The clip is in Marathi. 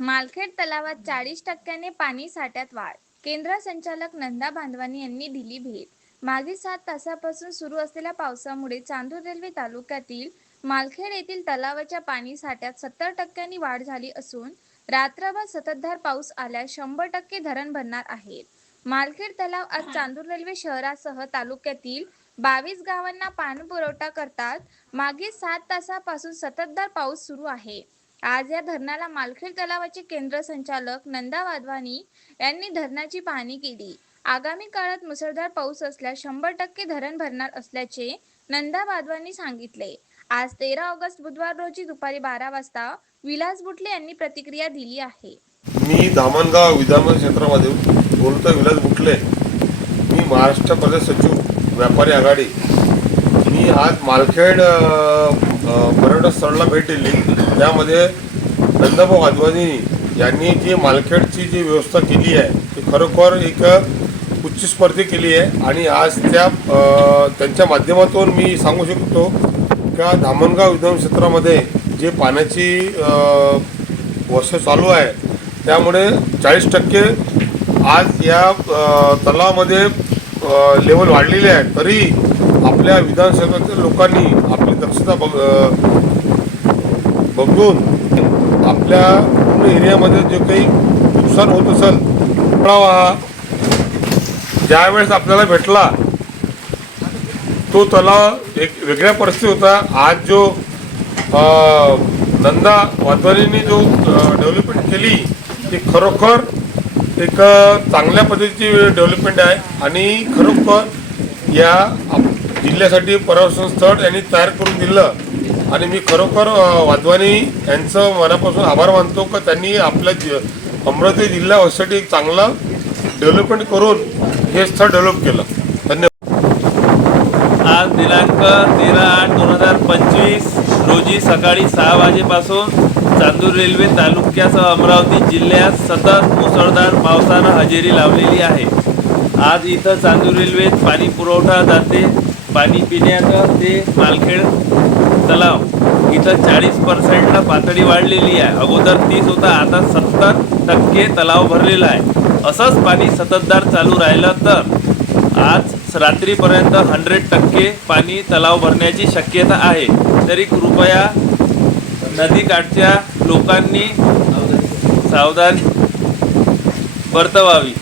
मालखेड तलावात चाळीस टक्क्याने पाणी साठ्यात वाढ. केंद्र संचालक नंदा बांधवानी यांनी दिली भेट. मागील सात तासापासून सुरू असलेल्या पावसामुळे चांदूर रेल्वे तालुक्यातील मालखेड येथील तलावाच्या पाणी साठ्यात सत्तर टक्क्यांनी वाढ झाली असून रात्रभर सततधार पाऊस आल्यास शंभर टक्के धरण भरणार आहे मालखेड तलाव आज चांदूर रेल्वे शहरासह तालुक्यातील बावीस गावांना पाणीपुरवठा करतात. मागील सात तासापासून सततधार पाऊस सुरू आहे. आज या धरणाला मालखेड तलावाचे केंद्र संचालक नंदा वाधवानी यांनी धरणाची पाहणी केली. आगामी काळात मुसळधार पाऊस असल्यास शंभर टक्के धरण भरणार असल्याचे नंदा वाधवानी सांगितले. आज तेरा ऑगस्ट बुधवार रोजी दुपारी बारा वाजता विलास बुटले यांनी प्रतिक्रिया दिली आहे. मी धामणगाव विधानसभा क्षेत्रामध्ये बोलतो विलास बुटले. मी महाराष्ट्र प्रदेश सचिव व्यापारी आघाडी. मी आज मालखेड पर्यटन स्थळाला भेट दिली. त्यामध्ये नंदभाऊ वाधवानी यांनी जी मालखेडची जी व्यवस्था केली आहे ती खरोखर एक उच्च स्पर्धी केली आहे. आणि आज त्या त्यांच्या माध्यमातून मी सांगू शकतो का धामणगाव विधान क्षेत्रामध्ये जे पाण्याची वर्ष चालू आहे त्यामुळे चाळीस टक्के आज या तलावामध्ये लेवल वाढलेली आहे. तरी आपल्या विधानसभेतील लोकांनी आपली दक्षता बघ बघून आपल्या पूर्ण एरियामध्ये जे काही नुकसान होत असेल हा ज्यावेळेस आपल्याला भेटला तो तलाव एक वेगळ्या परिस्थिती होता. आज जो अ, नंदा वाधवानीने जो डेव्हलपमेंट केली ती खरोखर एक चांगल्या पद्धतीची डेव्हलपमेंट आहे. आणि खरोखर या आप- जिल्ह्यासाठी पर्यटन स्थळ यांनी तयार करून दिलं. आणि मी खरोखर वाधवानी यांचं मनापासून आभार मानतो का त्यांनी आपल्या जि अमरावती जिल्हा एक चांगलं डेव्हलपमेंट करून हे स्थळ डेव्हलप केलं. धन्यवाद. आज दिनांक तेरा आठ दोन हजार पंचवीस रोजी सकाळी सहा वाजेपासून चांदूर रेल्वे तालुक्यासह अमरावती जिल्ह्यात सतत मुसळधार पावसानं हजेरी लावलेली आहे. आज इथं चांदूर रेल्वेत पाणी पुरवठा जाते पाणी पिण्याचं ते मालखेड तलाव. इथं चाळीस पर्सेंटनं पातळी वाढलेली आहे. अगोदर तीस होता आता सत्तर टक्के तलाव भरलेला आहे. असंच पाणी सततधार चालू राहिलं तर आज रात्रीपर्यंत हंड्रेड टक्के पाणी तलाव भरण्याची शक्यता आहे. तरी कृपया नदीकाठच्या लोकांनी सावधानी वर्तवावी